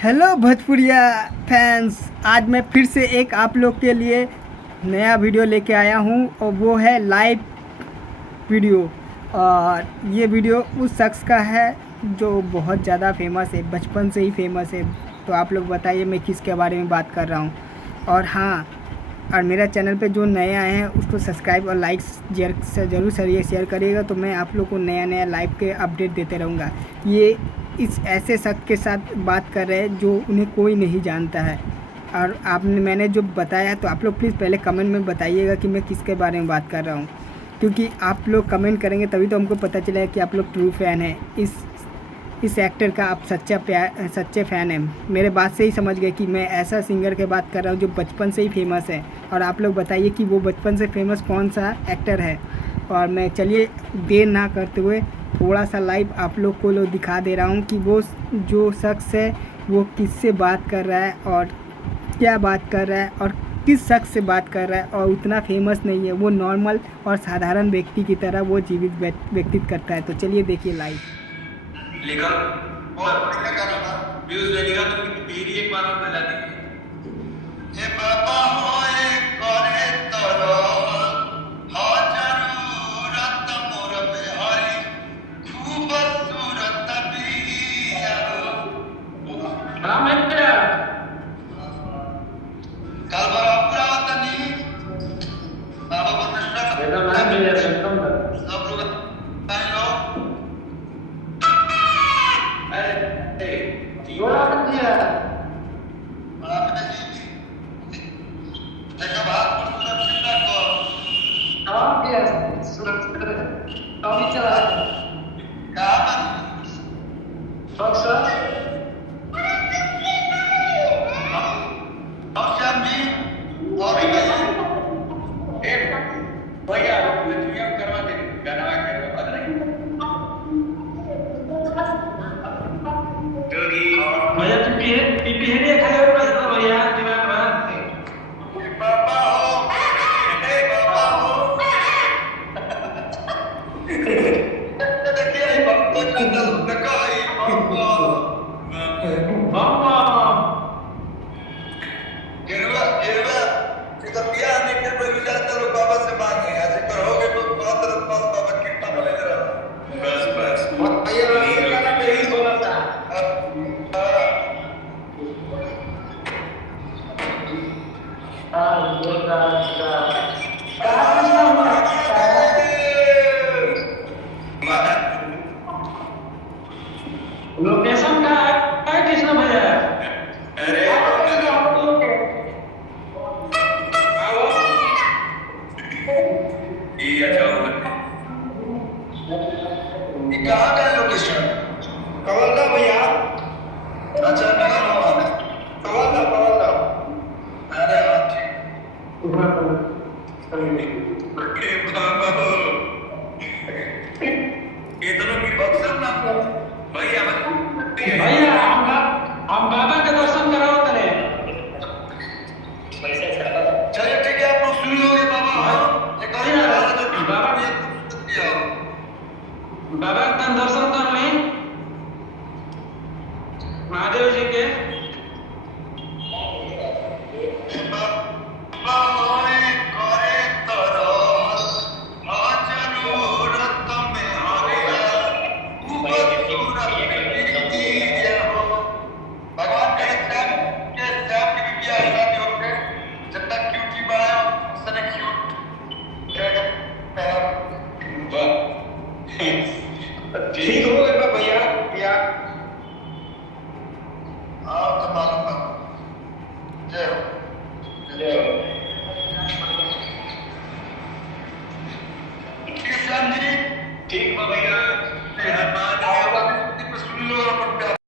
Hello भोजपुरिया fans, आज मैं फिर से एक आप लोग के लिए नया वीडियो लेके आया हूँ और वो है लाइव वीडियो। और ये वीडियो उस शख्स का है जो बहुत ज़्यादा फेमस है, बचपन से ही फेमस है। तो आप लोग बताइए मैं किसके बारे में बात कर रहा हूँ। और हाँ, और मेरा चैनल पे जो नए आए हैं उसको सब्सक्राइब और लाइक ज़रूर शेयर करिएगा, तो मैं आप लोग को नया लाइव के अपडेट देते रहूँगा। ये इस ऐसे शख्स के साथ बात कर रहे हैं जो उन्हें कोई नहीं जानता है। और मैंने जो बताया, तो आप लोग प्लीज़ पहले कमेंट में बताइएगा कि मैं किसके बारे में बात कर रहा हूँ, क्योंकि आप लोग कमेंट करेंगे तभी तो हमको पता चलेगा कि आप लोग ट्रू फ़ैन हैं इस एक्टर का, आप सच्चे फ़ैन हैं। मेरे बात से ही समझ गए कि मैं ऐसा सिंगर की बात कर रहा हूँ जो बचपन से ही फेमस है। और आप लोग बताइए कि वो बचपन से फेमस कौन सा एक्टर है। और मैं चलिए देर ना करते हुए थोड़ा सा लाइव आप लोग को दिखा दे रहा हूँ कि वो जो शख्स है वो किससे बात कर रहा है और क्या बात कर रहा है और किस शख्स से बात कर रहा है। और उतना फेमस नहीं है, वो नॉर्मल और साधारण व्यक्ति की तरह वो जीवित व्यक्तित्व करता है। तो चलिए देखिए लाइव। लिखा और बढ़िया गाना था, व्यूज लेगा तो मेरी एक बार और बजा दीजिए। हे बाबा होए करे तोरो हाजरू रत मोर बिहारी खूब सूरत बिया हां बेटा कल बरा पूरा तनी बाबा प्रतिष्ठा बेटा मैं मिल सकता हूं सब लोग टाइम लो। Hola, buen día. Hola, Medellín. Tenga bahat खूबसूरत चिंता को tamam diye suratları tabii ki var. Kapan? Yoksa Akşam जी और बताइए भैया लड़कियां करवा दे गाना करवा दे भैया पीपी है नहीं खाली और बस भैया दिमाग में बाबा हो हे बाबा हो देखिए भक्तों का दल लगाई बाबा गिरवा इधर पिया नहीं के कोई विचार चलो बाबा से मांगे आज करोगे तो बहुत तरफ पास बाबा कितना बने जरा बस भैया गाना पे ही बोला था। लोकेशन का है कृष्ण भैया। अरे ये अच्छा कहाँ का लोकेशन कवलदा भैया। अच्छा नहीं ना कवलदा अरे हाँ ठीक ये दोनों की बक्सर ना भैया भैया हम बाबा के दर्शन कराओ तले चलिए ठीक है आप लोग सुन लोगे बाबा बाबा का दर्शन कर लें महादेव जी के। ठीक हो गया भैया भैया आप तो मालूम ना जय हो जय हो ठीक है जी ठीक हो भैया।